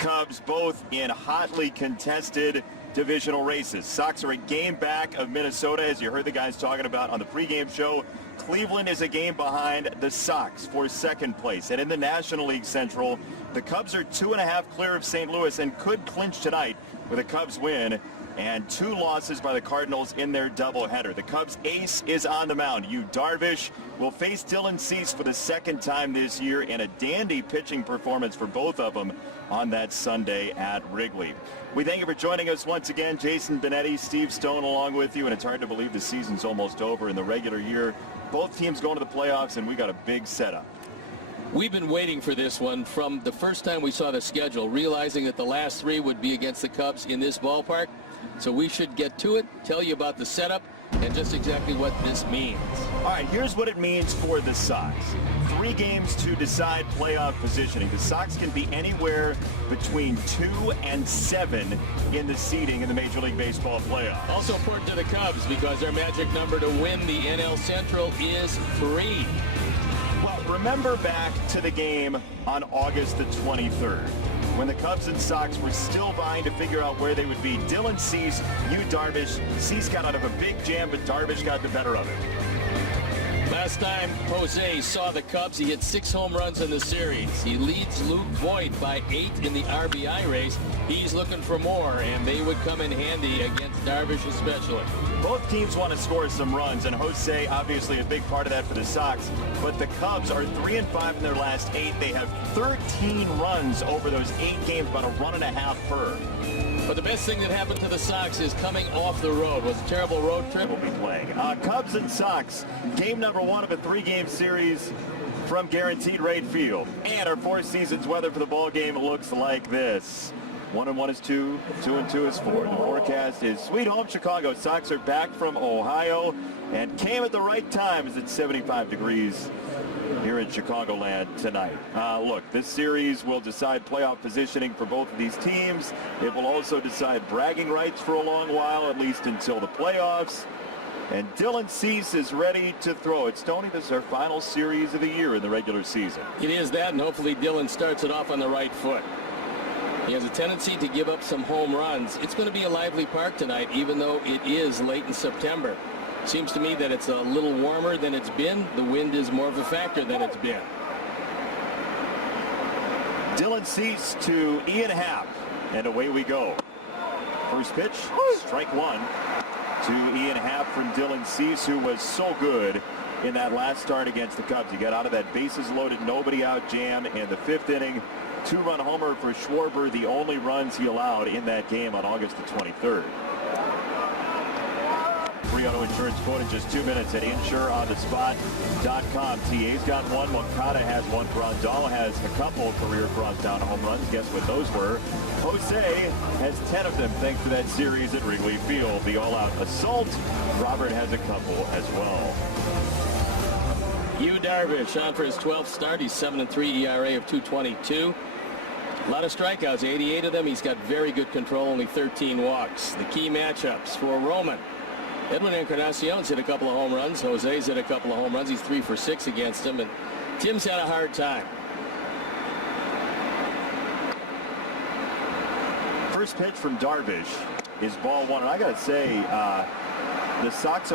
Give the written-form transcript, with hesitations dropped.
Cubs both in hotly contested divisional races. Sox are a game back of Minnesota, as you heard the guys talking about on the pregame show. Cleveland is a game behind the Sox for second place. And in the National League Central, the Cubs are 2.5 clear of St. Louis and could clinch tonight with a Cubs win and 2 losses by the Cardinals in their doubleheader. The Cubs ace is on the mound. Yu Darvish will face Dylan Cease for the second time this year in a dandy pitching performance for both of them on that Sunday at Wrigley. We thank you for joining us once again. Jason Benetti, Steve Stone along with you, and it's hard to believe the season's almost over in the regular year. Both teams going to the playoffs, and we got a big setup. We've been waiting for this one from the first time we saw the schedule, realizing that the last 3 would be against the Cubs in this ballpark. So we should get to it, tell you about the setup, and just exactly what this means. All right, here's what it means for the Sox. 3 games to decide playoff positioning. The Sox can be anywhere between 2 and 7 in the seeding in the Major League Baseball playoffs. Also important to the Cubs because their magic number to win the NL Central is 3. Well, remember back to the game on August the 23rd. When the Cubs and Sox were still vying to figure out where they would be. Dylan Cease, Yu Darvish. Cease got out of a big jam, but Darvish got the better of it. Last time Jose saw the Cubs, he hit 6 home runs in the series. He leads Luke Voigt by 8 in the RBI race. He's looking for more, and they would come in handy against Darvish especially. Both teams want to score some runs, and Jose obviously a big part of that for the Sox. But the Cubs are 3-5 in their last 8. They have 13 runs over those 8 games, about a run and a half per. But the best thing that happened to the Sox is coming off the road. It was a terrible road trip. We'll be playing Cubs and Sox, game number 1 of a 3-game series from Guaranteed Rate Field. And our 4 seasons weather for the ball game looks like this. 1-1 is 2, 2-2 is 4. The forecast is sweet home Chicago. Sox are back from Ohio and came at the right time as it's 75 degrees here in Chicagoland tonight. Look, this series will decide playoff positioning for both of these teams. It will also decide bragging rights for a long while, at least until the playoffs. And Dylan Cease is ready to throw it. Stoney, this is our final series of the year in the regular season. It is that, and hopefully Dylan starts it off on the right foot. He has a tendency to give up some home runs. It's going to be a lively park tonight, even though it is late in September. Seems to me that it's a little warmer than it's been. The wind is more of a factor than it's been. Dylan Cease to Ian Happ, and away we go. First pitch, strike 1 to Ian Happ from Dylan Cease, who was so good in that last start against the Cubs. He got out of that bases loaded, nobody out jam in the 5th inning. 2-run homer for Schwarber, the only runs he allowed in that game on August the 23rd. Free auto insurance quote in just 2 minutes at insureonthespot.com. TA's got 1, Moncada has 1, Grandal has a couple career cross-town home runs. Guess what those were? Jose has 10 of them thanks to that series at Wrigley Field. The all-out assault, Robert has a couple as well. Yu Darvish on for his 12th start. He's 7-3 ERA of 2.22. A lot of strikeouts, 88 of them. He's got very good control, only 13 walks. The key matchups for Roman. Edwin Encarnacion's hit a couple of home runs. Jose's hit a couple of home runs. He's 3 for 6 against him, and Tim's had a hard time. First pitch from Darvish is ball 1, and I gotta say, the Sox